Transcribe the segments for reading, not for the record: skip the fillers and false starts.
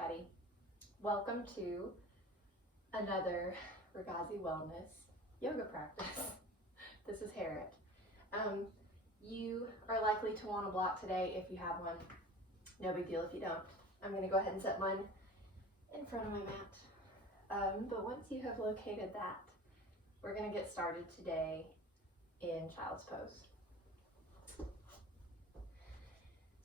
ready. Welcome to another Ragazzi Wellness yoga practice. This is Harriet. You are likely to want a block today if you have one. No big deal if you don't. I'm going to go ahead and set mine in front of my mat. But once you have located that, we're going to get started today in child's pose.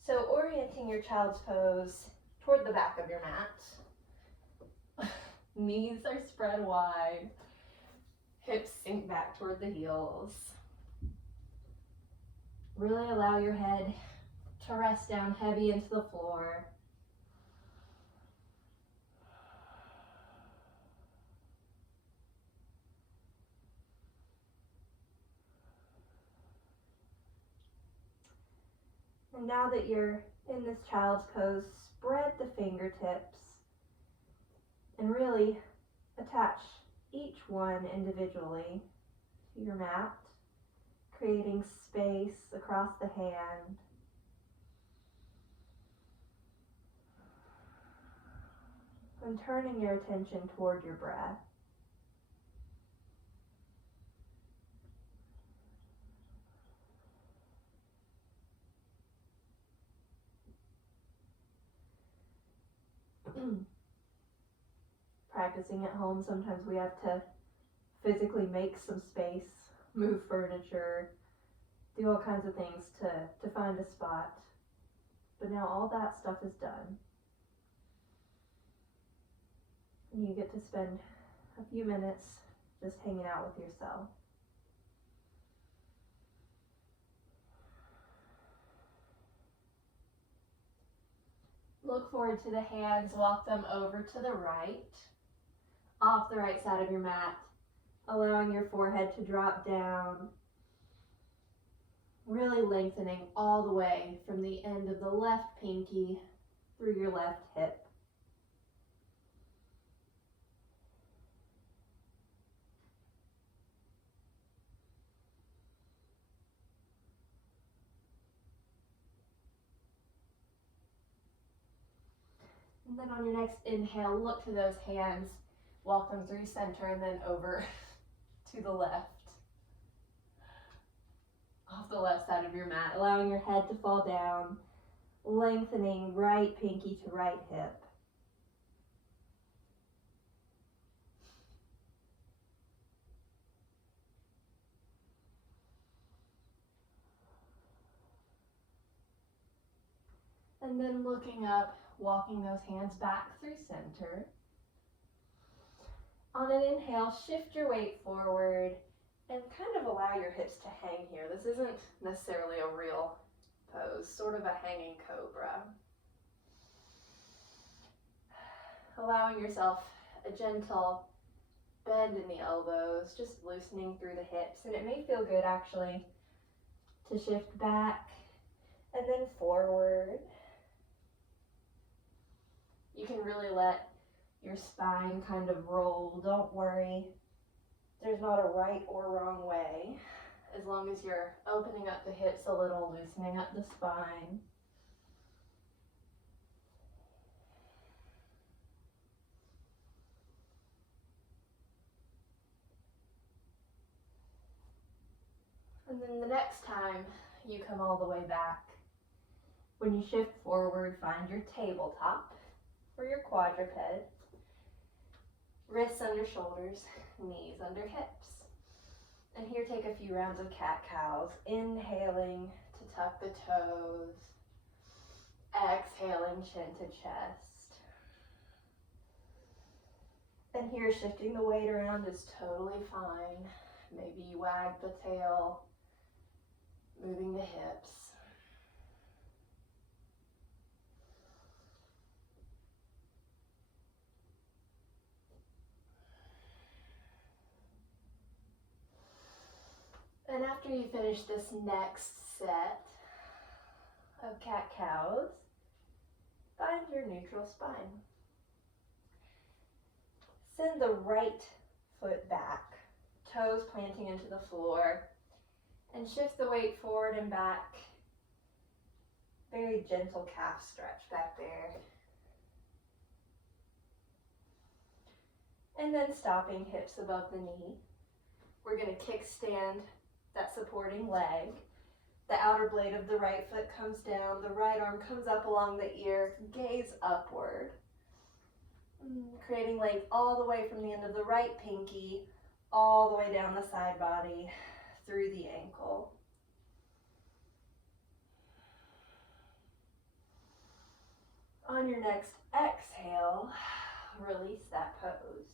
So orienting your child's pose toward the back of your mat. Knees are spread wide. Hips sink back toward the heels. Really allow your head to rest down heavy into the floor. And now that you're in this child's pose, spread the fingertips and really attach each one individually to your mat, creating space across the hand. And turning your attention toward your breath. Practicing at home, sometimes we have to physically make some space, move furniture, do all kinds of things to find a spot. But now all that stuff is done. And you get to spend a few minutes just hanging out with yourself. Look forward to the hands, walk them over to the right, off the right side of your mat, allowing your forehead to drop down, really lengthening all the way from the end of the left pinky through your left hip. And then on your next inhale, look to those hands, walk them through center and then over to the left. Off the left side of your mat, allowing your head to fall down, lengthening right pinky to right hip. And then looking up, walking those hands back through center. On an inhale, shift your weight forward and kind of allow your hips to hang here. This isn't necessarily a real pose, sort of a hanging cobra. Allowing yourself a gentle bend in the elbows, just loosening through the hips. And it may feel good actually to shift back and then forward. You can really let your spine kind of roll. Don't worry. There's not a right or wrong way. As long as you're opening up the hips a little, loosening up the spine. And then the next time you come all the way back, when you shift forward, find your tabletop or your quadruped. Wrists under shoulders, knees under hips. And here take a few rounds of cat-cows, inhaling to tuck the toes, exhaling chin to chest. And here shifting the weight around is totally fine. Maybe you wag the tail, moving the hips. And after you finish this next set of cat-cows, find your neutral spine. Send the right foot back, toes planting into the floor, and shift the weight forward and back. Very gentle calf stretch back there. And then stopping hips above the knee. We're going to kickstand that supporting leg. The outer blade of the right foot comes down, the right arm comes up along the ear, gaze upward. Creating length all the way from the end of the right pinky, all the way down the side body, through the ankle. On your next exhale, release that pose.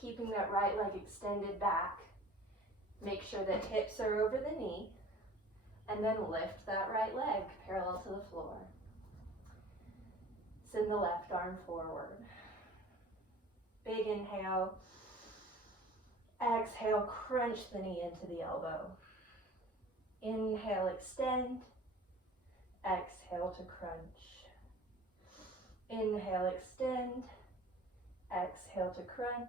Keeping that right leg extended back. Make sure that hips are over the knee, and then lift that right leg parallel to the floor. Send the left arm forward. Big inhale. Exhale, crunch the knee into the elbow. Inhale, extend. Exhale to crunch. Inhale, extend. Exhale to crunch.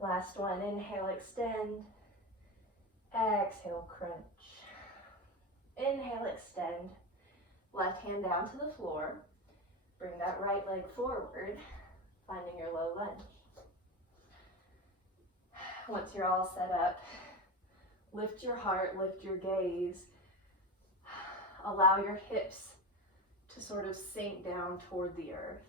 Last one, inhale, extend. Exhale, crunch. Inhale, extend. Left hand down to the floor. Bring that right leg forward, finding your low lunge. Once you're all set up, lift your heart, lift your gaze. Allow your hips to sort of sink down toward the earth.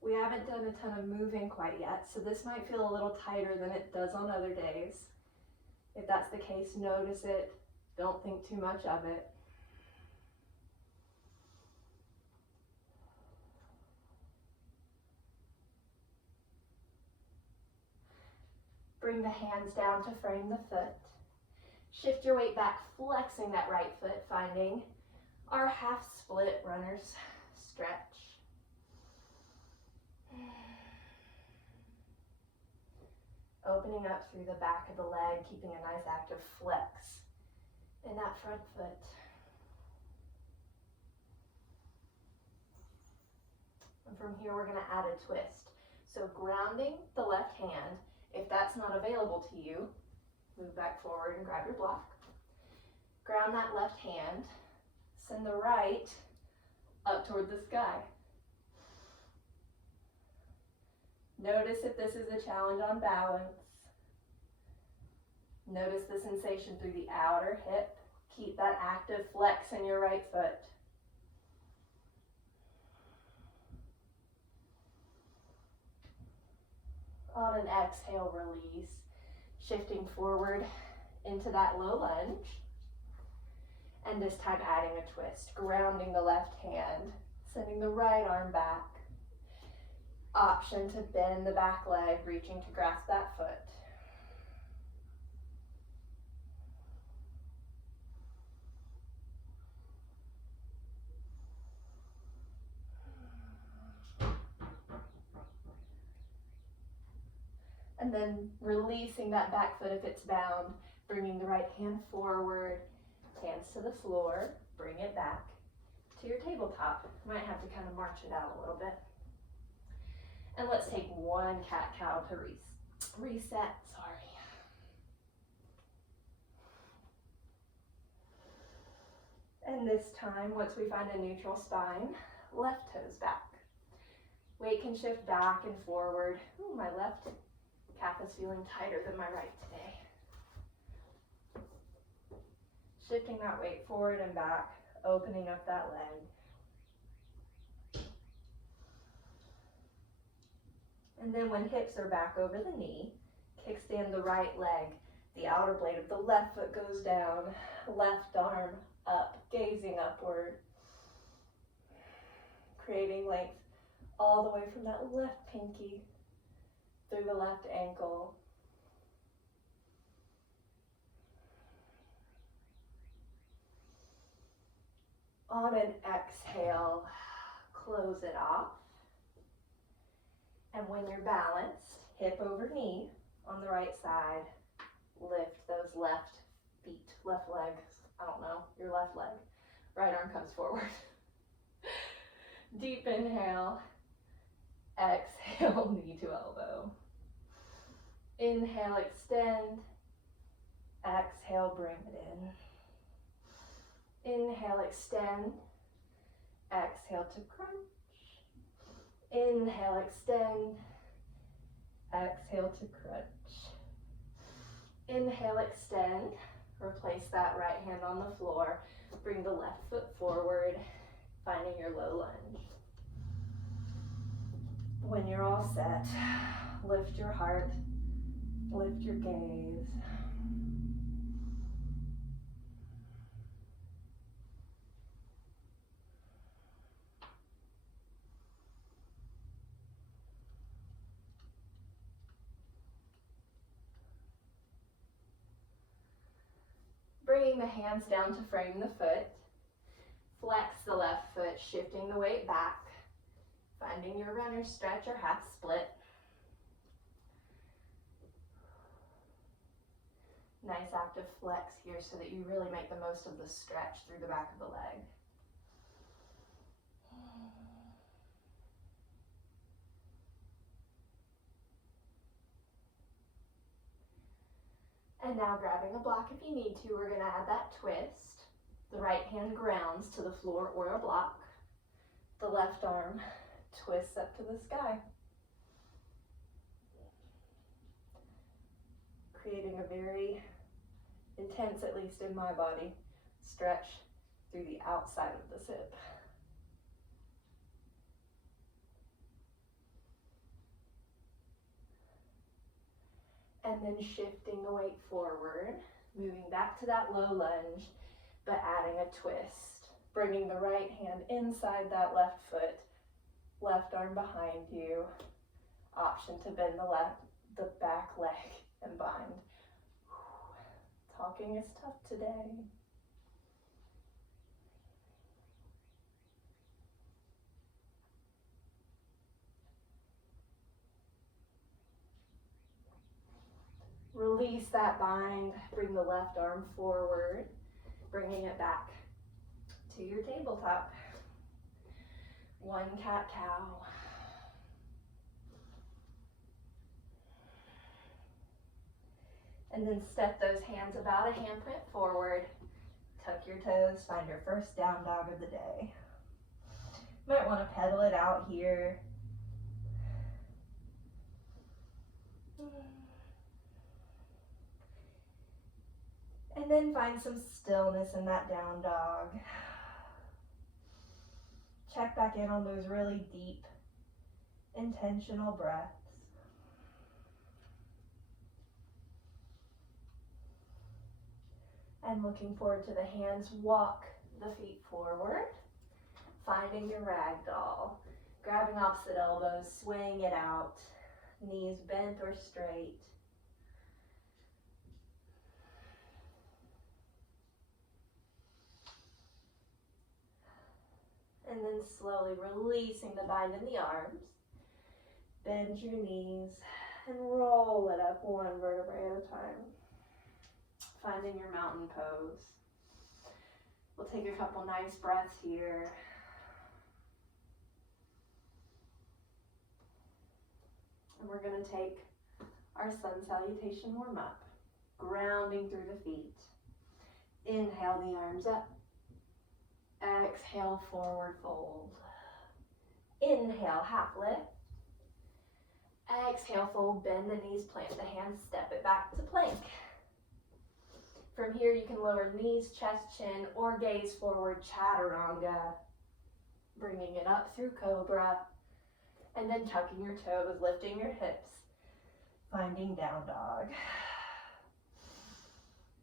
We haven't done a ton of moving quite yet, so this might feel a little tighter than it does on other days. If that's the case, notice it. Don't think too much of it. Bring the hands down to frame the foot. Shift your weight back, flexing that right foot, finding our half split runner's stretch. Opening up through the back of the leg, keeping a nice active flex in that front foot. And from here, we're going to add a twist. So grounding the left hand. If that's not available to you, move back forward and grab your block. Ground that left hand. Send the right up toward the sky. Notice if this is a challenge on balance. Notice the sensation through the outer hip. Keep that active flex in your right foot. On an exhale, release. Shifting forward into that low lunge. And this time adding a twist. Grounding the left hand. Sending the right arm back. Option to bend the back leg, reaching to grasp that foot. And then releasing that back foot if it's bound, bringing the right hand forward, hands to the floor, bring it back to your tabletop. Might have to kind of march it out a little bit. And let's take one cat-cow to reset. And this time, once we find a neutral spine, left toes back. Weight can shift back and forward. Ooh, my left calf is feeling tighter than my right today. Shifting that weight forward and back, opening up that leg. And then when hips are back over the knee, kickstand the right leg. The outer blade of the left foot goes down, left arm up, gazing upward. Creating length all the way from that left pinky through the left ankle. On an exhale, close it off. And when you're balanced, hip over knee on the right side, lift those left feet, left leg, I don't know, your left leg. Right arm comes forward. Deep inhale, exhale, knee to elbow. Inhale, extend. Exhale, bring it in. Inhale, extend. Exhale to crunch. Inhale, extend. Exhale to crunch. Inhale, extend. Replace that right hand on the floor. Bring the left foot forward, finding your low lunge. When you're all set, lift your heart, lift your gaze. Bringing the hands down to frame the foot. Flex the left foot, shifting the weight back. Finding your runner's stretch or half split. Nice active flex here so that you really make the most of the stretch through the back of the leg. And now grabbing a block if you need to, we're going to add that twist. The right hand grounds to the floor or a block. The left arm twists up to the sky. Creating a very intense, at least in my body, stretch through the outside of the hip. And then shifting the weight forward, moving back to that low lunge, but adding a twist. Bringing the right hand inside that left foot, left arm behind you. Option to bend the back leg and bind. Talking is tough today. Release that bind, bring the left arm forward, bringing it back to your tabletop. One cat-cow. And then step those hands about a handprint forward. Tuck your toes, find your first down dog of the day. Might want to pedal it out here. And then find some stillness in that down dog. Check back in on those really deep, intentional breaths. And looking forward to the hands, walk the feet forward, finding your ragdoll. Grabbing opposite elbows, swaying it out, knees bent or straight. And then slowly releasing the bind in the arms. Bend your knees and roll it up one vertebrae at a time. Finding your mountain pose. We'll take a couple nice breaths here. And we're going to take our sun salutation warm up. Grounding through the feet. Inhale the arms up. Exhale, forward fold. Inhale, half lift. Exhale, fold, bend the knees, plant the hands, step it back to plank. From here, you can lower knees, chest, chin, or gaze forward, chaturanga. Bringing it up through cobra. And then tucking your toes, lifting your hips. Finding down dog.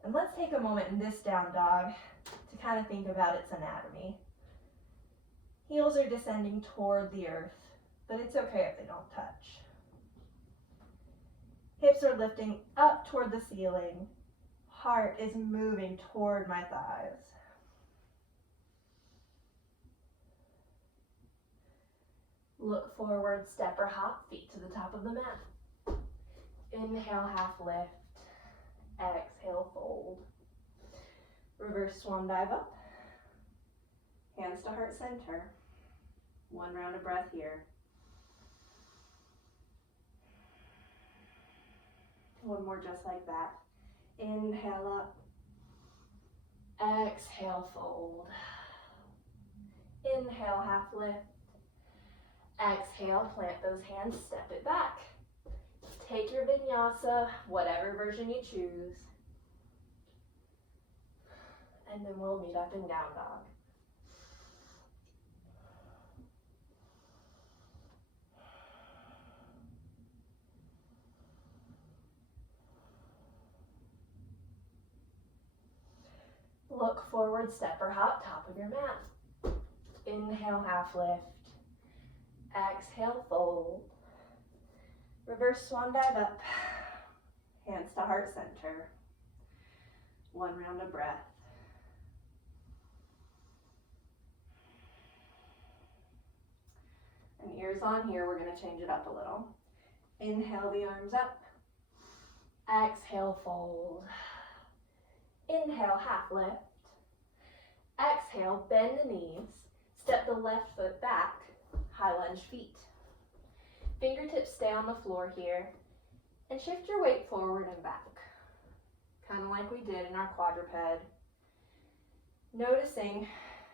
And let's take a moment in this down dog to kind of think about its anatomy. Heels are descending toward the earth, but it's okay if they don't touch. Hips are lifting up toward the ceiling. Heart is moving toward my thighs. Look forward, step or hop, feet to the top of the mat. Inhale, half lift. Exhale, fold. Reverse swan dive up. Hands to heart center. One round of breath here. One more just like that. Inhale up. Exhale, fold. Inhale, half lift. Exhale, plant those hands, step it back. Take your vinyasa, whatever version you choose. And then we'll meet up in down dog. Look forward, step or hop, top of your mat. Inhale, half lift. Exhale, fold. Reverse swan dive up. Hands to heart center. One round of breath. And ears on here, we're going to change it up a little. Inhale the arms up. Exhale, fold. Inhale, half lift. Exhale, bend the knees. Step the left foot back. High lunge feet. Fingertips stay on the floor here. And shift your weight forward and back. Kind of like we did in our quadruped. Noticing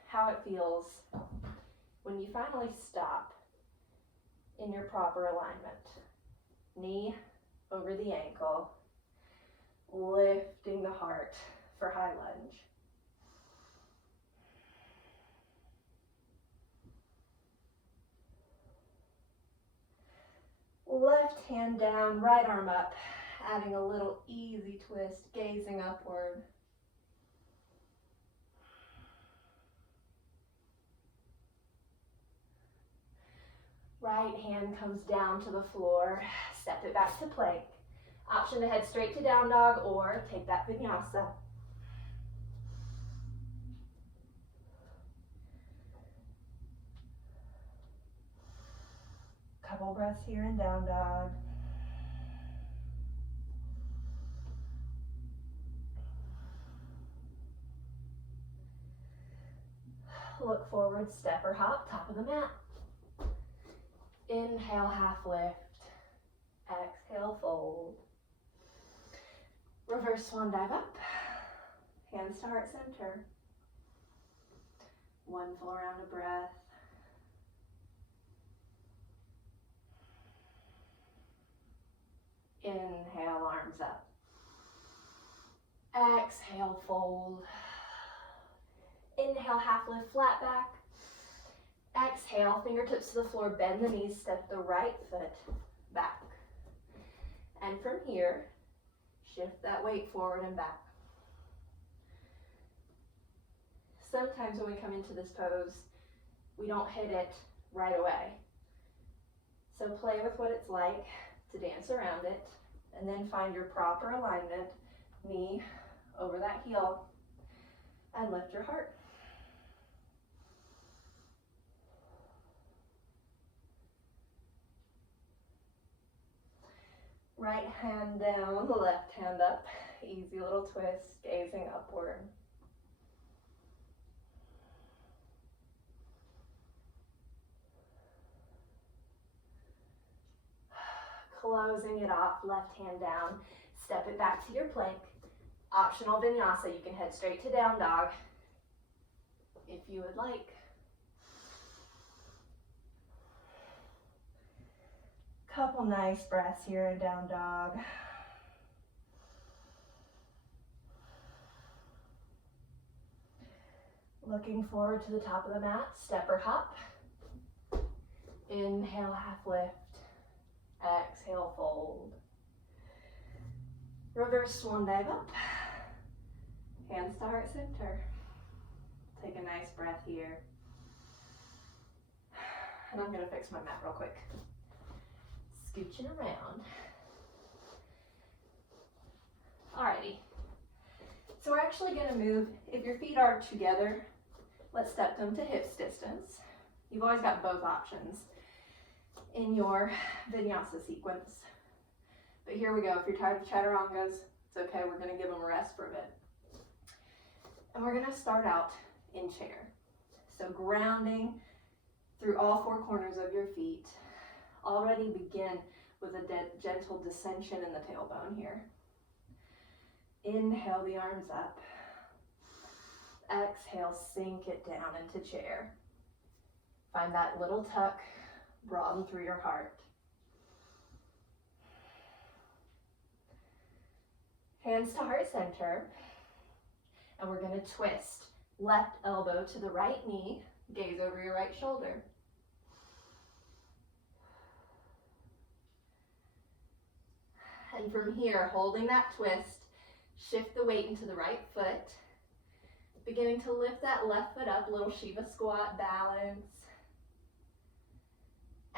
how it feels when you finally stop in your proper alignment. Knee over the ankle. Lifting the heart for high lunge. Left hand down, right arm up, adding a little easy twist, gazing upward. Right hand comes down to the floor, step it back to plank. Option to head straight to down dog or take that vinyasa. Couple breaths here in down dog. Look forward, step or hop, top of the mat. Inhale, half lift. Exhale, fold. Reverse swan dive up. Hands to heart center. One full round of breath. Inhale, arms up. Exhale, fold. Inhale, half lift, flat back. Exhale, fingertips to the floor, bend the knees, step the right foot back. And from here, shift that weight forward and back. Sometimes when we come into this pose, we don't hit it right away. So play with what it's like to dance around it, and then find your proper alignment, knee over that heel, and lift your heart. Right hand down, left hand up. Easy little twist, gazing upward. Closing it off, left hand down. Step it back to your plank. Optional vinyasa, you can head straight to down dog if you would like. Couple nice breaths here in down dog. Looking forward to the top of the mat, step or hop. Inhale, half lift. Exhale, fold. Reverse swan dive up. Hands to heart center. Take a nice breath here. And I'm gonna fix my mat real quick. Scooching around. Alrighty. So we're actually gonna move, if your feet are together, let's step them to hips distance. You've always got both options in your vinyasa sequence. But here we go. If you're tired of chaturangas, it's okay. We're gonna give them a rest for a bit. And we're gonna start out in chair. So grounding through all four corners of your feet. Already begin with a gentle dissension in the tailbone here. Inhale the arms up. Exhale, sink it down into chair. Find that little tuck, broaden through your heart. Hands to heart center. And we're going to twist. Left elbow to the right knee, gaze over your right shoulder. And from here, holding that twist, shift the weight into the right foot, beginning to lift that left foot up, little Shiva squat balance.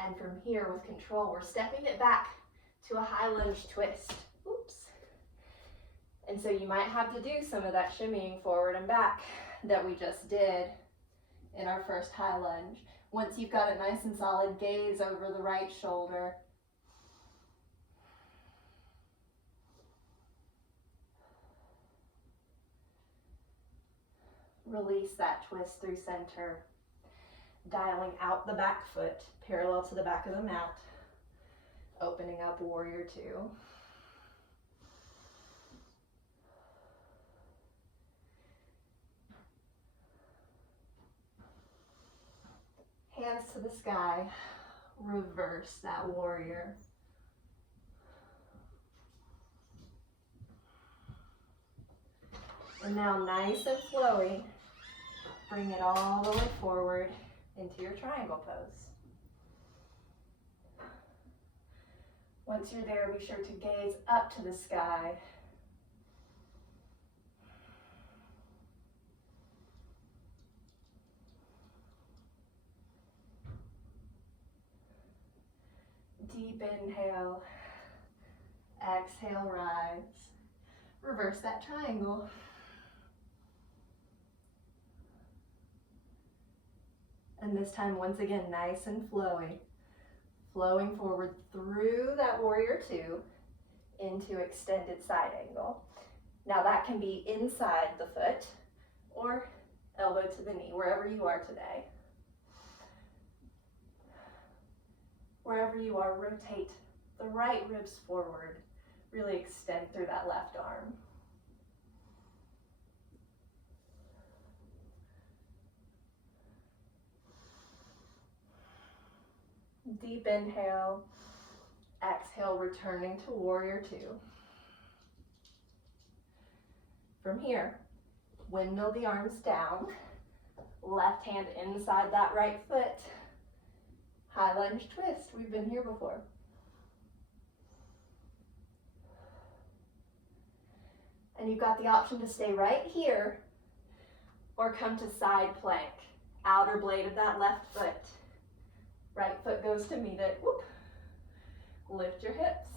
And from here, with control, we're stepping it back to a high lunge twist. Oops. And so you might have to do some of that shimmying forward and back that we just did in our first high lunge. Once you've got it nice and solid, gaze over the right shoulder. Release that twist through center, dialing out the back foot parallel to the back of the mat, opening up warrior two. Hands to the sky, reverse that warrior. And now nice and flowy, bring it all the way forward into your triangle pose. Once you're there, be sure to gaze up to the sky. Deep inhale, exhale, rise. Reverse that triangle. And this time, once again, nice and flowy. Flowing forward through that warrior two into extended side angle. Now that can be inside the foot or elbow to the knee, wherever you are today. Wherever you are, rotate the right ribs forward. Really extend through that left arm. Deep inhale, exhale, returning to warrior two. From here, windmill the arms down, left hand inside that right foot, high lunge twist. We've been here before. And you've got the option to stay right here or come to side plank, outer blade of that left foot. Right foot goes to meet it. Whoop. Lift your hips.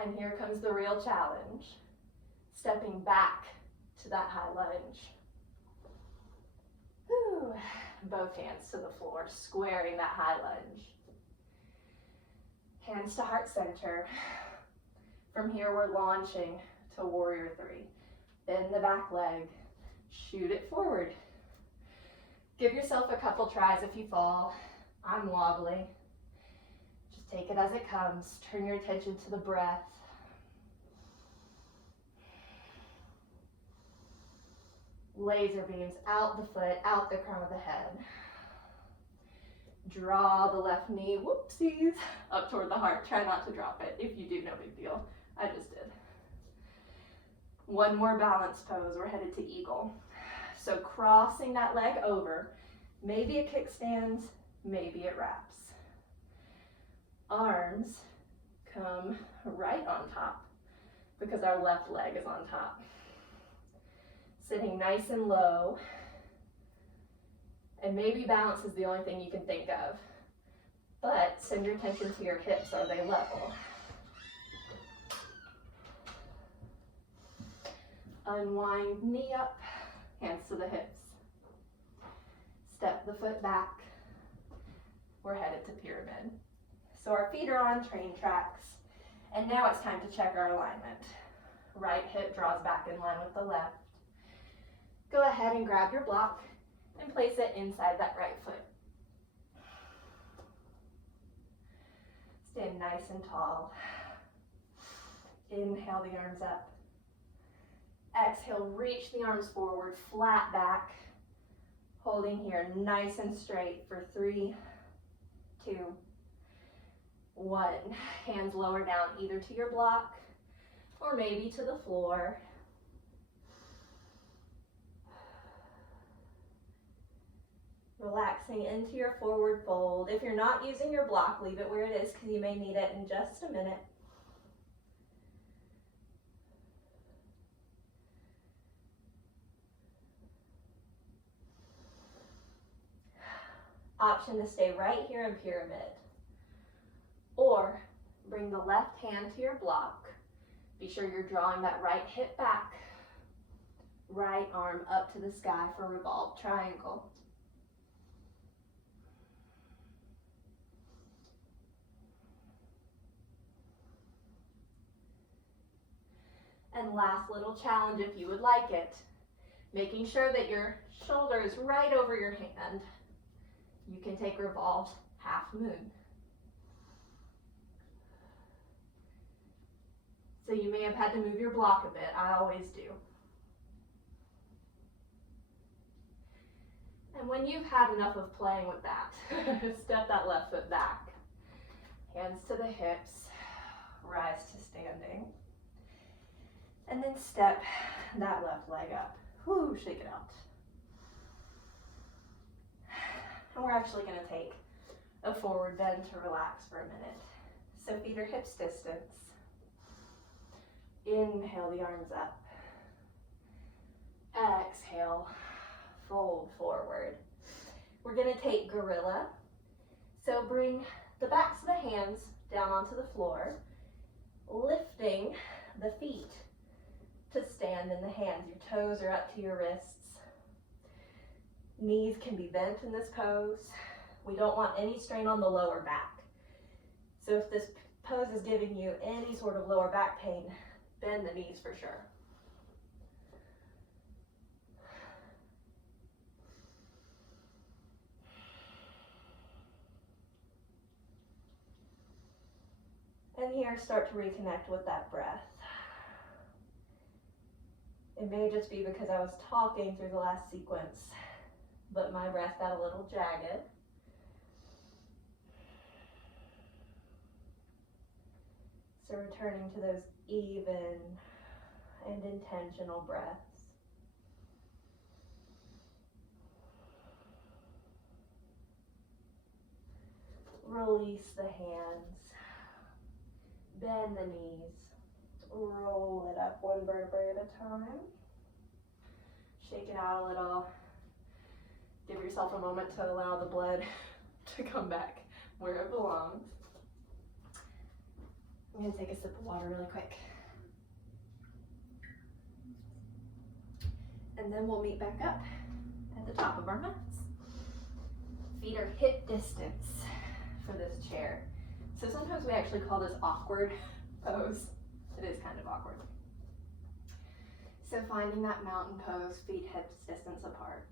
And here comes the real challenge. Stepping back to that high lunge. Whew. Both hands to the floor, squaring that high lunge. Hands to heart center. From here, we're launching to warrior three. Bend the back leg, shoot it forward. Give yourself a couple tries if you fall. I'm wobbly. Just take it as it comes. Turn your attention to the breath. Laser beams out the foot, out the crown of the head. Draw the left knee, whoopsies, up toward the heart. Try not to drop it. If you do, no big deal. I just did. One more balance pose. We're headed to eagle. So crossing that leg over. Maybe it kickstands, maybe it wraps. Arms come right on top because our left leg is on top. Sitting nice and low. And maybe balance is the only thing you can think of. But send your attention to your hips. Are they level? Unwind, knee up, hands to the hips. Step the foot back. We're headed to pyramid. So our feet are on train tracks. And now it's time to check our alignment. Right hip draws back in line with the left. Go ahead and grab your block and place it inside that right foot. Stand nice and tall. Inhale the arms up. Exhale, reach the arms forward, flat back. Holding here, nice and straight for 3, 2, 1. Hands lower down, either to your block or maybe to the floor. Relaxing into your forward fold. If you're not using your block, leave it where it is because you may need it in just a minute. Option to stay right here in pyramid. Or bring the left hand to your block. Be sure you're drawing that right hip back. Right arm up to the sky for revolved triangle. And last little challenge, if you would like it, making sure that your shoulder is right over your hand. You can take revolved half moon. So you may have had to move your block a bit. I always do. And when you've had enough of playing with that, step that left foot back. Hands to the hips, rise to standing. And then step that left leg up. Whoo, shake it out. And we're actually going to take a forward bend to relax for a minute. So feet are hips distance. Inhale the arms up. Exhale, fold forward. We're going to take gorilla. So bring the backs of the hands down onto the floor, lifting the feet to stand in the hands. Your toes are up to your wrists. Knees can be bent in this pose. We don't want any strain on the lower back. So if this pose is giving you any sort of lower back pain, bend the knees for sure. And here, start to reconnect with that breath. It may just be because I was talking through the last sequence, but my breath got a little jagged. So returning to those even and intentional breaths. Release the hands, bend the knees, roll it up one vertebrae at a time. Shake it out a little. Give yourself a moment to allow the blood to come back where it belongs. I'm going to take a sip of water really quick. And then we'll meet back up at the top of our mats. Feet are hip distance for this chair. So sometimes we actually call this awkward pose. It is kind of awkward. So finding that mountain pose, feet hips distance apart.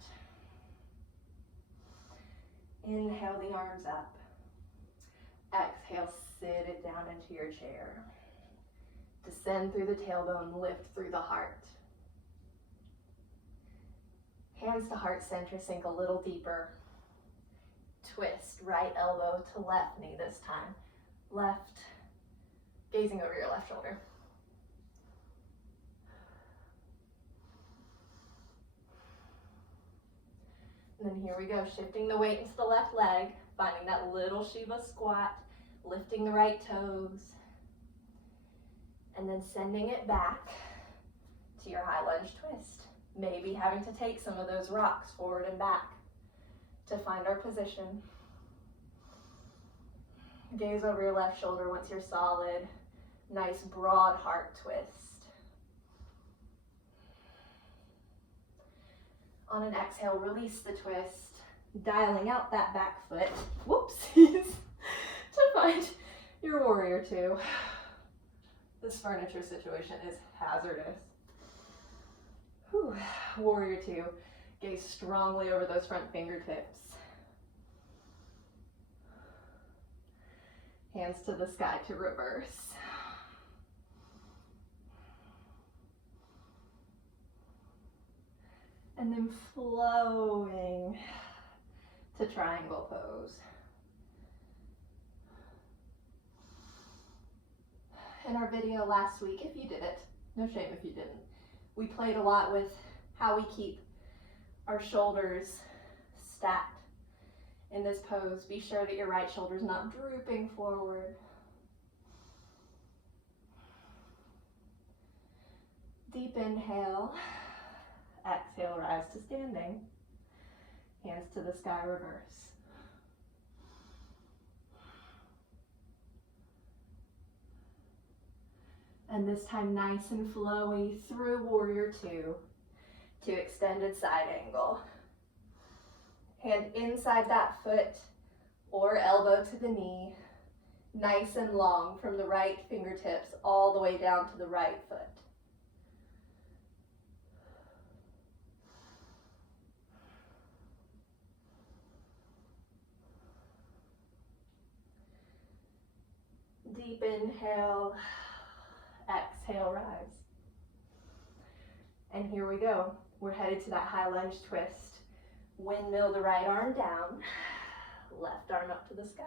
Inhale the arms up. Exhale, sit it down into your chair. Descend through the tailbone, lift through the heart. Hands to heart center, sink a little deeper. Twist, right elbow to left knee this time. Left, gazing over your left shoulder. And then here we go, shifting the weight into the left leg, finding that little Shiva squat, lifting the right toes, and then sending it back to your high lunge twist. Maybe having to take some of those rocks forward and back to find our position. Gaze over your left shoulder once you're solid. Nice broad heart twist. On an exhale, release the twist, dialing out that back foot. Whoopsies. To find your warrior two. This furniture situation is hazardous. Whew. Warrior two. Gaze strongly over those front fingertips. Hands to the sky to reverse. And then flowing to triangle pose. In our video last week, if you did it, no shame if you didn't, we played a lot with how we keep our shoulders stacked in this pose. Be sure that your right shoulder is not drooping forward. Deep inhale, exhale, rise to standing. Hands to the sky, reverse. And this time nice and flowy through warrior two to extended side angle. Hand inside that foot or elbow to the knee, nice and long from the right fingertips all the way down to the right foot. Deep inhale, exhale, rise. And here we go. We're headed to that high lunge twist. Windmill the right arm down, left arm up to the sky.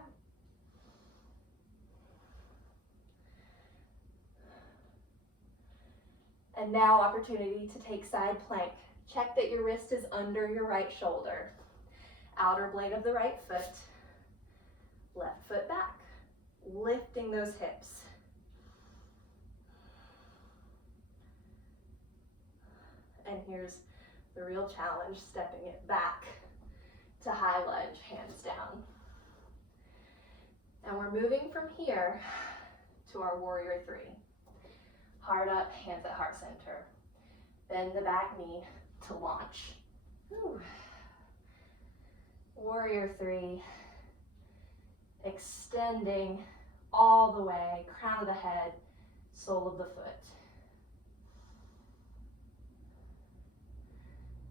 And now opportunity to take side plank. Check that your wrist is under your right shoulder. Outer blade of the right foot, left foot back. Lifting those hips. And here's the real challenge, stepping it back to high lunge, hands down. And we're moving from here to our warrior three. Heart up, hands at heart center. Bend the back knee to launch. Whew. Warrior three, extending all the way, crown of the head, sole of the foot.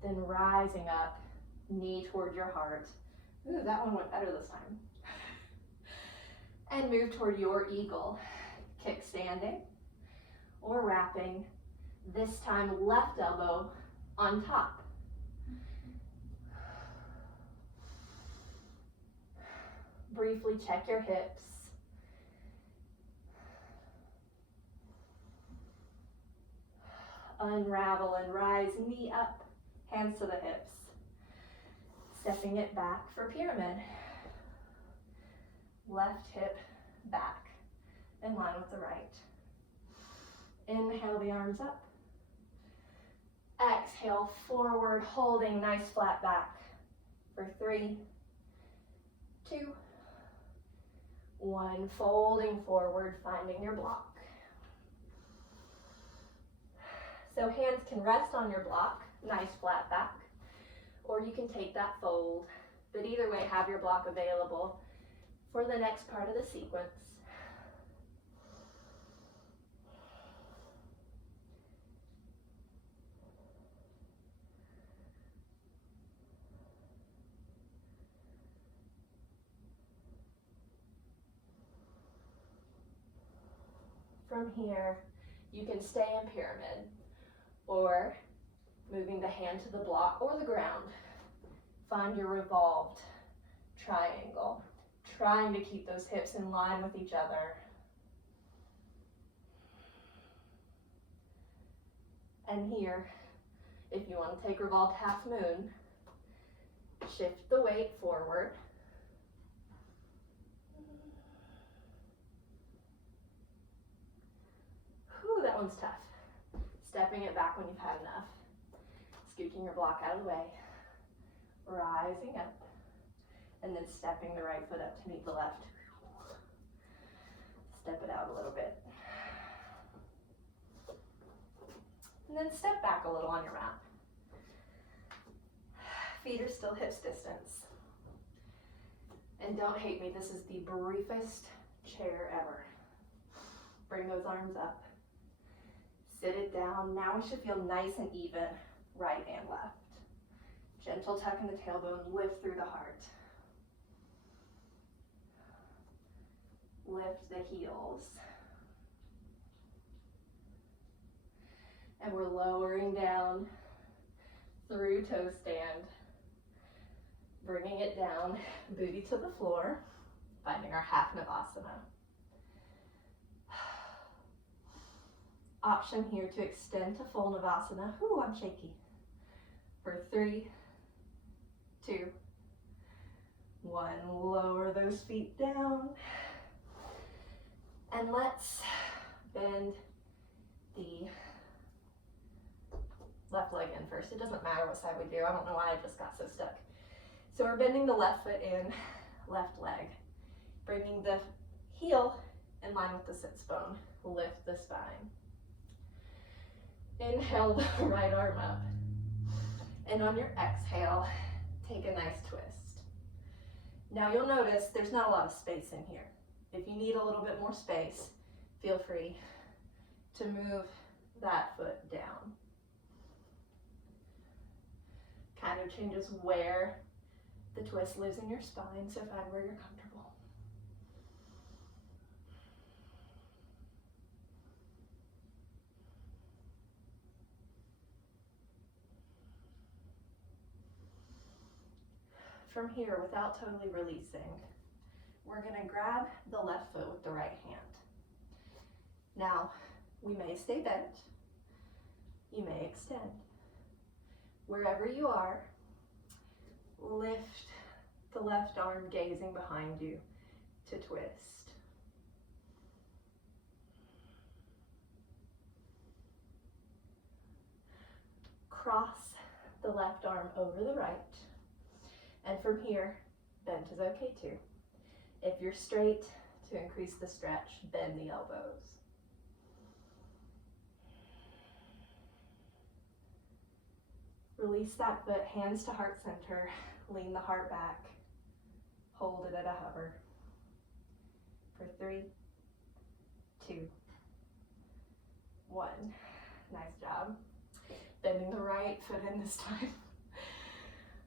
Then rising up, knee toward your heart. Ooh, that one went better this time. And move toward your eagle. Kick standing or wrapping. This time left elbow on top. Briefly check your hips. Unravel and rise, knee up, hands to the hips. Stepping it back for pyramid. Left hip back, in line with the right. Inhale the arms up. Exhale, forward, holding nice flat back for 3, 2, 1. Folding forward, finding your block. So hands can rest on your block, nice flat back, or you can take that fold. But either way, have your block available for the next part of the sequence. From here, you can stay in pyramid, or moving the hand to the block or the ground. Find your revolved triangle, trying to keep those hips in line with each other. And here, if you want to take revolved half moon, shift the weight forward. Whew, that one's tough. Stepping it back when you've had enough. Scooching your block out of the way. Rising up. And then stepping the right foot up to meet the left. Step it out a little bit. And then step back a little on your mat. Feet are still hips distance. And don't hate me, this is the briefest chair ever. Bring those arms up. Sit it down. Now we should feel nice and even, right and left. Gentle tuck in the tailbone, lift through the heart. Lift the heels. And we're lowering down through toe stand, bringing it down, booty to the floor, finding our half Navasana. Option here to extend to full Navasana. Ooh, I'm shaky. For 3, 2, 1. Lower those feet down. And let's bend the left leg in first. It doesn't matter what side we do. I don't know why I just got so stuck. So we're bending the left foot in, left leg. Bringing the heel in line with the sits bone. Lift the spine. Inhale the right arm up. And on your exhale, take a nice twist. Now you'll notice there's not a lot of space in here. If you need a little bit more space, feel free to move that foot down. Kind of changes where the twist lives in your spine, so find where you're comfortable. From here, without totally releasing, we're going to grab the left foot with the right hand. Now, we may stay bent. You may extend. Wherever you are, lift the left arm gazing behind you to twist. Cross the left arm over the right. And from here, bent is okay too. If you're straight, to increase the stretch, bend the elbows. Release that foot, hands to heart center, lean the heart back, hold it at a hover. For 3, 2, 1. Nice job. Bending the right foot in this time.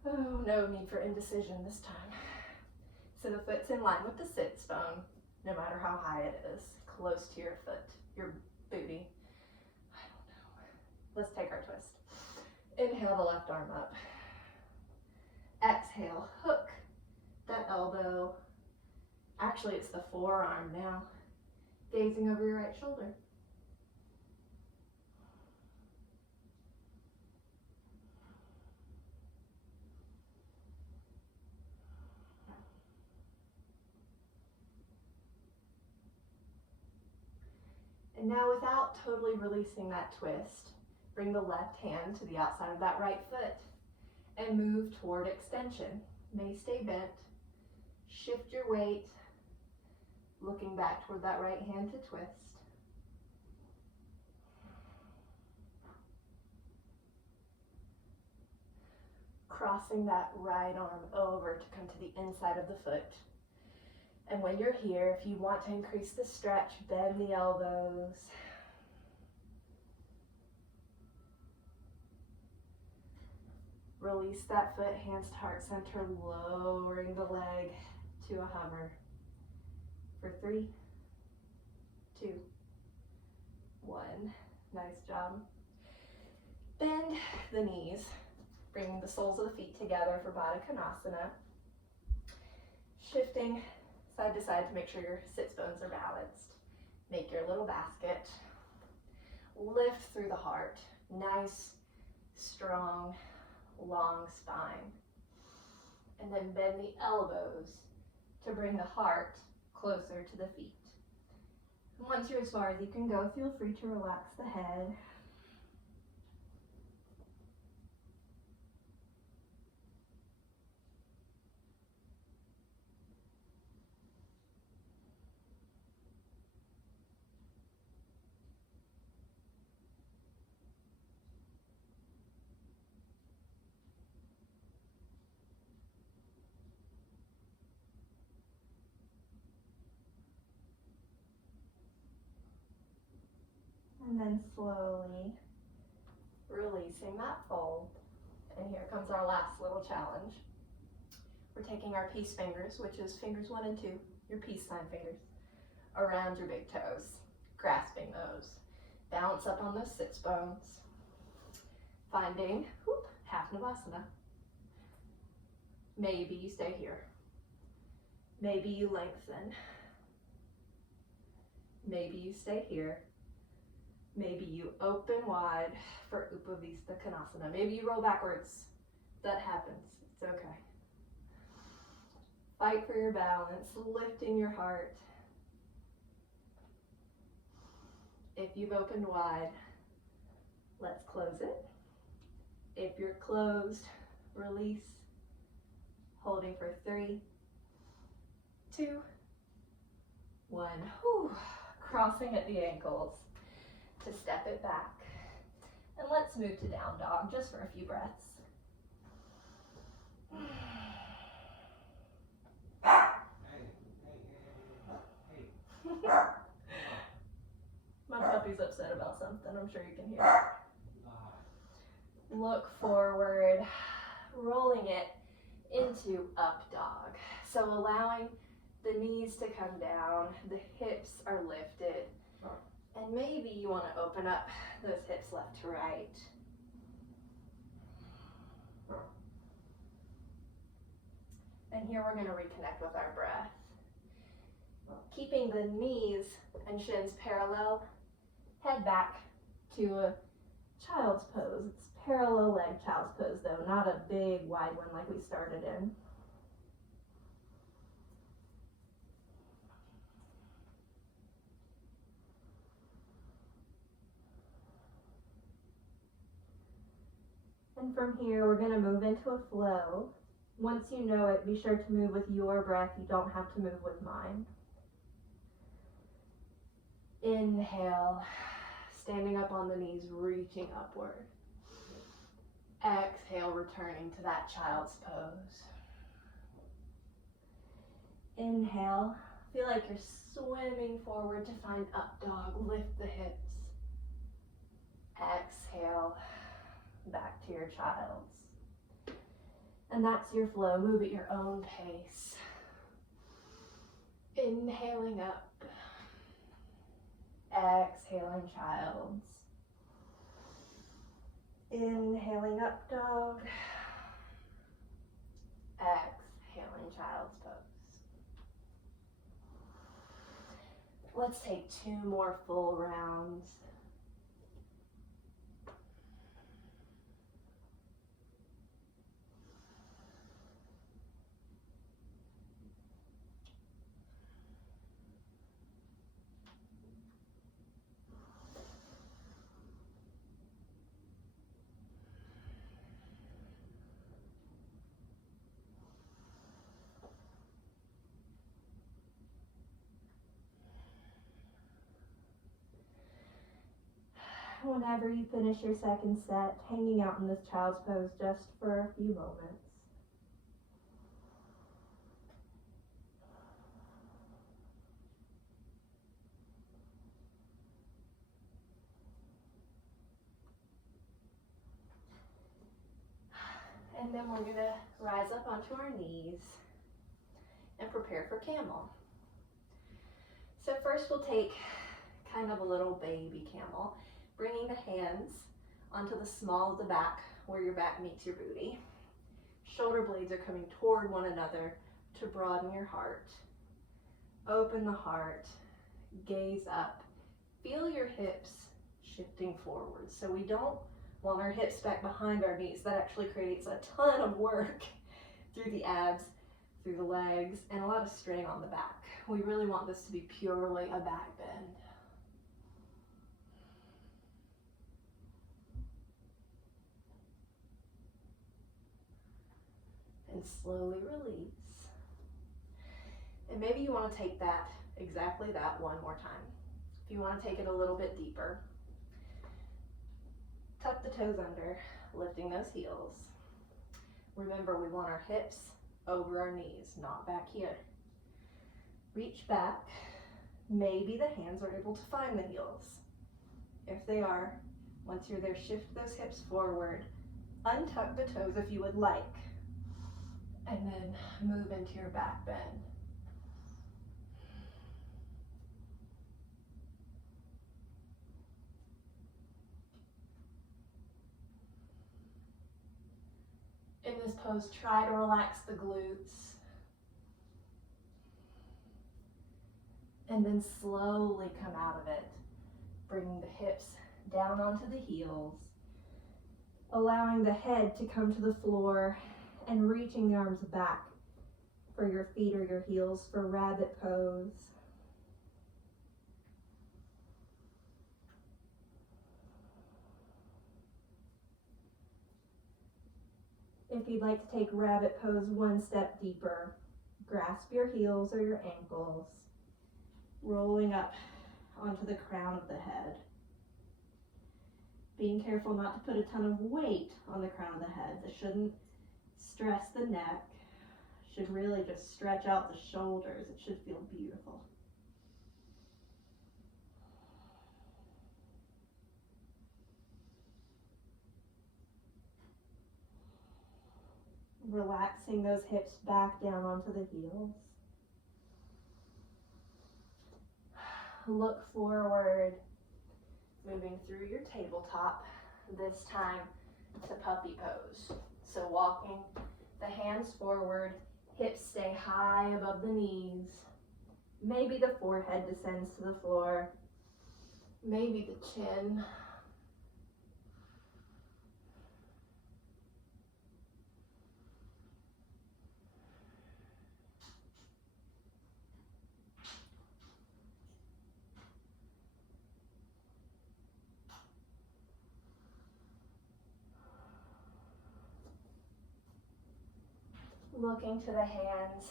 Oh, no need for indecision this time. So the foot's in line with the sits bone, no matter how high it is, close to your foot, your booty. I don't know. Let's take our twist. Inhale the left arm up. Exhale, hook that elbow. Actually, it's the forearm now, gazing over your right shoulder. And now, without totally releasing that twist, bring the left hand to the outside of that right foot and move toward extension. May stay bent. Shift your weight, looking back toward that right hand to twist. Crossing that right arm over to come to the inside of the foot. And when you're here, if you want to increase the stretch, bend the elbows. Release that foot, hands to heart center, lowering the leg to a hover. For 3, 2, 1. Nice job. Bend the knees, bringing the soles of the feet together for Baddha Konasana. Shifting side to side to make sure your sits bones are balanced. Make your little basket. Lift through the heart. Nice, strong, long spine. And then bend the elbows to bring the heart closer to the feet. And once you're as far as you can go, feel free to relax the head. And then slowly releasing that fold. And here comes our last little challenge. We're taking our peace fingers, which is fingers 1 and 2, your peace sign fingers, around your big toes, grasping those. Bounce up on those sits bones. Finding half Navasana. Maybe you stay here. Maybe you lengthen. Maybe you stay here. Maybe you open wide for Upavista Konasana. Maybe you roll backwards. That happens. It's okay. Fight for your balance, lifting your heart. If you've opened wide, let's close it. If you're closed, release. Holding for 3, 2, 1. Whew. Crossing at the ankles to step it back. And let's move to down dog just for a few breaths. My puppy's upset about something, I'm sure you can hear. Look forward, rolling it into up dog. So allowing the knees to come down, the hips are lifted, and maybe you want to open up those hips left to right. And here we're going to reconnect with our breath. Keeping the knees and shins parallel, head back to a child's pose. It's parallel leg child's pose though, not a big wide one like we started in. And from here, we're going to move into a flow. Once you know it, be sure to move with your breath. You don't have to move with mine. Inhale, standing up on the knees, reaching upward. Exhale, returning to that child's pose. Inhale, feel like you're swimming forward to find up dog. Lift the hips. Exhale, back to your child's. And that's your flow. Move at your own pace. Inhaling up. Exhaling child's. Inhaling up dog. Exhaling child's pose. Let's take 2 more full rounds. Whenever you finish your second set, hanging out in this child's pose just for a few moments. And then we're going to rise up onto our knees and prepare for camel. So first we'll take kind of a little baby camel, bringing the hands onto the small of the back where your back meets your booty. Shoulder blades are coming toward one another to broaden your heart. Open the heart, gaze up. Feel your hips shifting forward. So we don't want our hips back behind our knees. That actually creates a ton of work through the abs, through the legs, and a lot of strain on the back. We really want this to be purely a back bend. And slowly release. And maybe you want to take that, exactly that, one more time. If you want to take it a little bit deeper, tuck the toes under, lifting those heels. Remember, we want our hips over our knees, not back here. Reach back. Maybe the hands are able to find the heels. If they are, once you're there, shift those hips forward. Untuck the toes if you would like. And then move into your back bend. pose, try to relax the glutes. And then slowly come out of it, bringing the hips down onto the heels, allowing the head to come to the floor and reaching the arms back for your feet or your heels for rabbit pose. If you'd like to take rabbit pose one step deeper, grasp your heels or your ankles, rolling up onto the crown of the head. Being careful not to put a ton of weight on the crown of the head. This shouldn't stress the neck. Should really just stretch out the shoulders. It should feel beautiful. Relaxing those hips back down onto the heels. Look forward, moving through your tabletop, this time to puppy pose. So walking the hands forward, hips stay high above the knees. Maybe the forehead descends to the floor. Maybe the chin. Looking to the hands,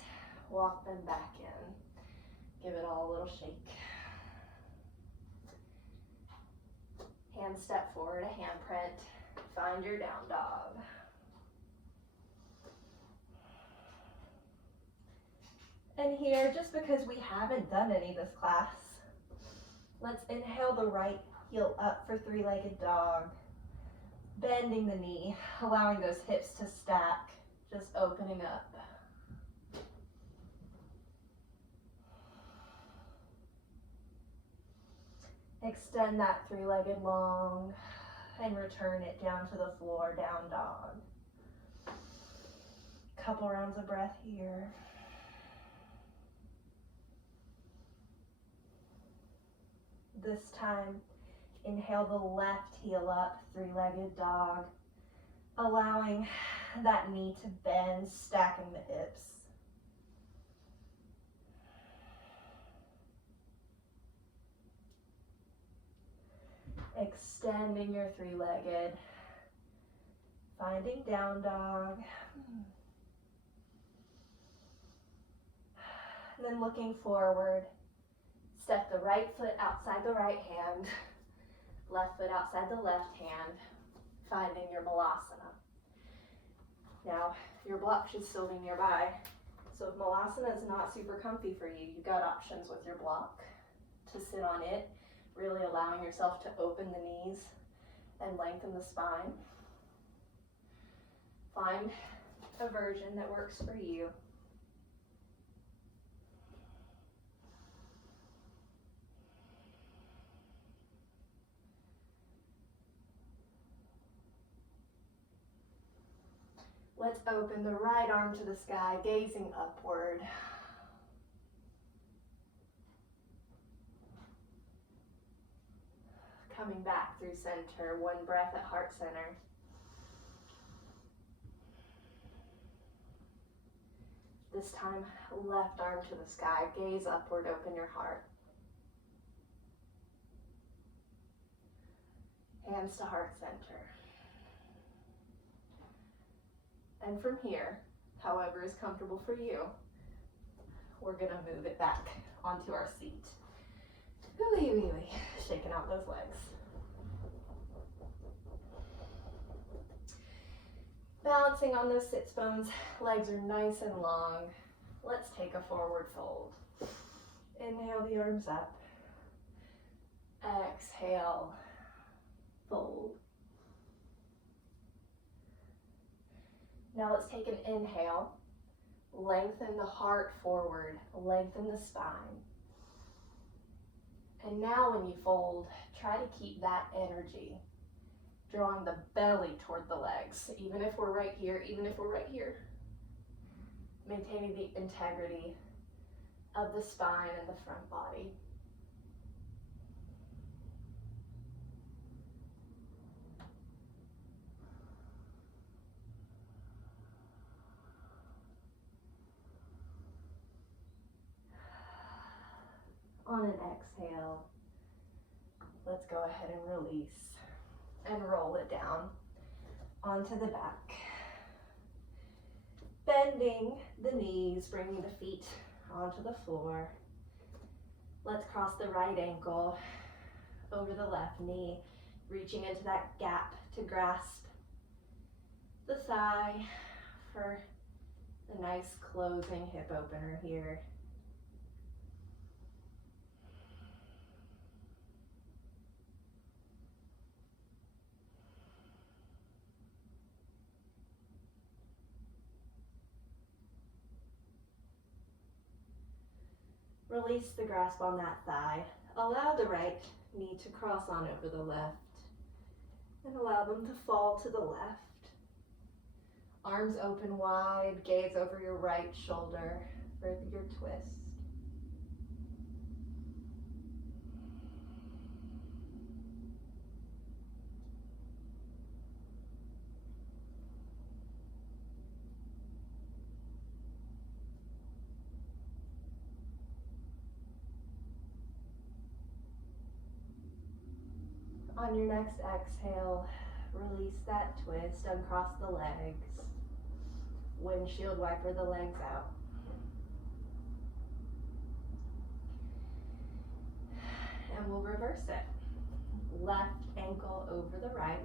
walk them back in. Give it all a little shake. Hand step forward, a handprint. Find your down dog. And here, just because we haven't done any this class, let's inhale the right heel up for three-legged dog. Bending the knee, allowing those hips to stack. Just opening up. Extend that three-legged long and return it down to the floor, down dog. Couple rounds of breath here. This time, inhale the left heel up, three-legged dog, allowing that knee to bend, stacking the hips. Extending your three-legged, finding down dog. And then looking forward, step the right foot outside the right hand, left foot outside the left hand, finding your Malasana. Now, your block should still be nearby. So if Malasana is not super comfy for you, you've got options with your block to sit on it, really allowing yourself to open the knees and lengthen the spine. Find a version that works for you. Let's open the right arm to the sky, gazing upward. Coming back through center, one breath at heart center. This time, left arm to the sky, gaze upward, open your heart. Hands to heart center. And from here, however is comfortable for you, we're gonna move it back onto our seat. Wee wee wee, shaking out those legs. Balancing on those sits bones, legs are nice and long. Let's take a forward fold. Inhale the arms up. Exhale, fold. Now let's take an inhale, lengthen the heart forward, lengthen the spine. And now when you fold, try to keep that energy drawing the belly toward the legs, even if we're right here, maintaining the integrity of the spine and the front body. On an exhale, let's go ahead and release and roll it down onto the back. Bending the knees, bringing the feet onto the floor. Let's cross the right ankle over the left knee, reaching into that gap to grasp the thigh for a nice closing hip opener here. Release the grasp on that thigh. Allow the right knee to cross on over the left and allow them to fall to the left. Arms open wide, gaze over your right shoulder for your twist. On your next exhale, release that twist, uncross the legs, windshield wiper the legs out. And we'll reverse it. Left ankle over the right,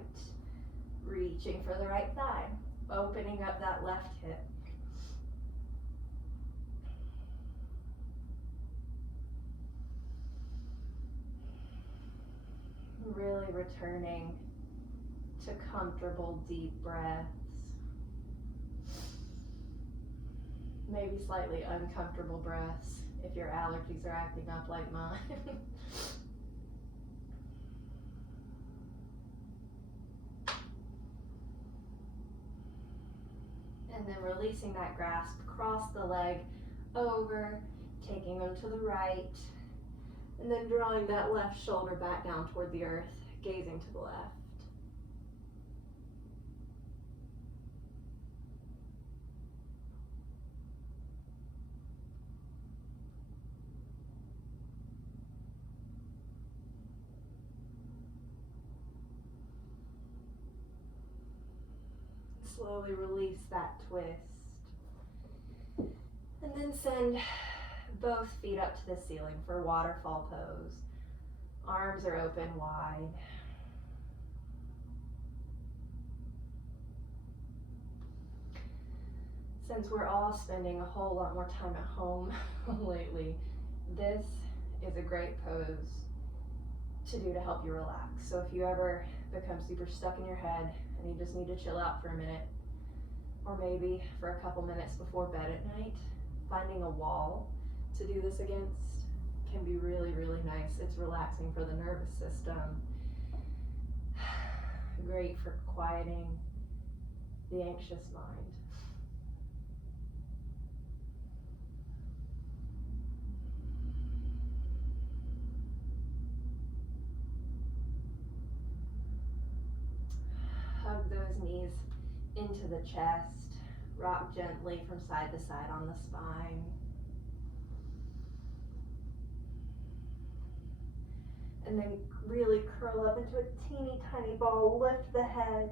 reaching for the right thigh, opening up that left hip. Really returning to comfortable deep breaths. Maybe slightly uncomfortable breaths if your allergies are acting up like mine. And then releasing that grasp, cross the leg over, taking them to the right, and then drawing that left shoulder back down toward the earth, gazing to the left. Slowly release that twist. And then send both feet up to the ceiling for waterfall pose. Arms are open wide. Since we're all spending a whole lot more time at home lately, this is a great pose to do to help you relax. So if you ever become super stuck in your head and you just need to chill out for a minute, or maybe for a couple minutes before bed at night, finding a wall to do this against can be really, really nice. It's relaxing for the nervous system. Great for quieting the anxious mind. Hug those knees into the chest. Rock gently from side to side on the spine. And then really curl up into a teeny tiny ball. Lift the head.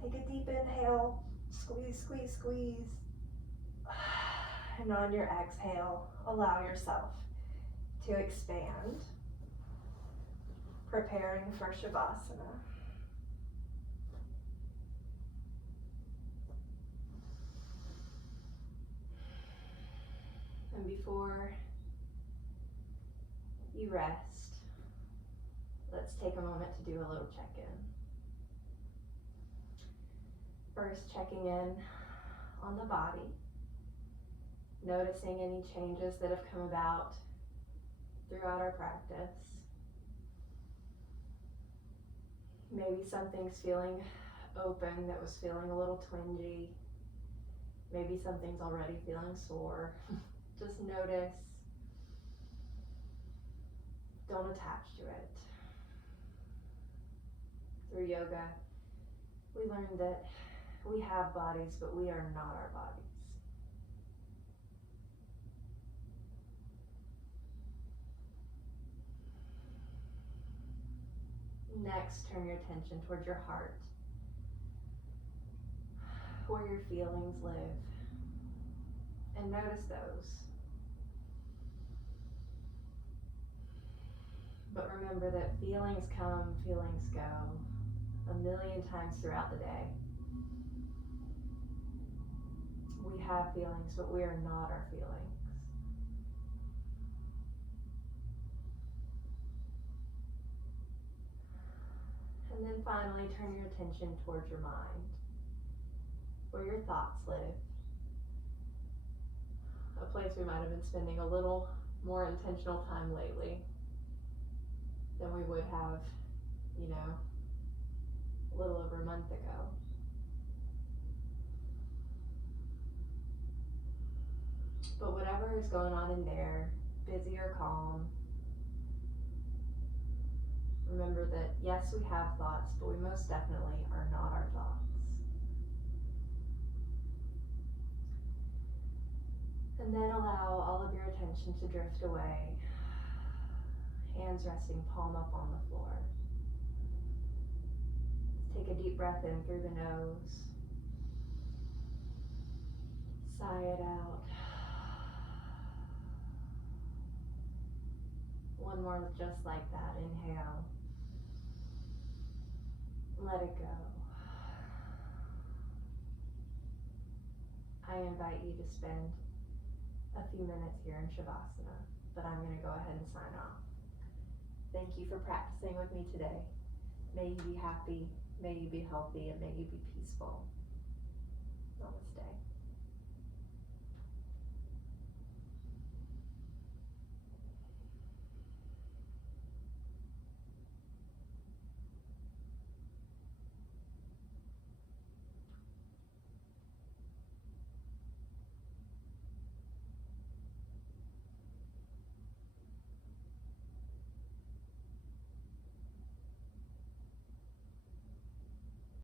Take a deep inhale. Squeeze, squeeze, squeeze. And on your exhale, allow yourself to expand. Preparing for Shavasana. And before you rest, let's take a moment to do a little check-in. First, checking in on the body, noticing any changes that have come about throughout our practice. Maybe something's feeling open that was feeling a little twingy. Maybe something's already feeling sore. Just notice. Don't attach to it. Through yoga, we learned that we have bodies, but we are not our bodies. Next, turn your attention towards your heart, where your feelings live, and notice those. But remember that feelings come, feelings go, 1,000,000 times throughout the day. We have feelings, but we are not our feelings. And then finally, turn your attention towards your mind, where your thoughts live. A place we might have been spending a little more intentional time lately than we would have, a little over a month ago. But whatever is going on in there, busy or calm, remember that yes, we have thoughts, but we most definitely are not our thoughts. And then allow all of your attention to drift away, hands resting palm up on the floor. Take a deep breath in through the nose. Sigh it out. One more just like that. Inhale. Let it go. I invite you to spend a few minutes here in Shavasana, but I'm going to go ahead and sign off. Thank you for practicing with me today. May you be happy, may you be healthy, and may you be peaceful. Namaste.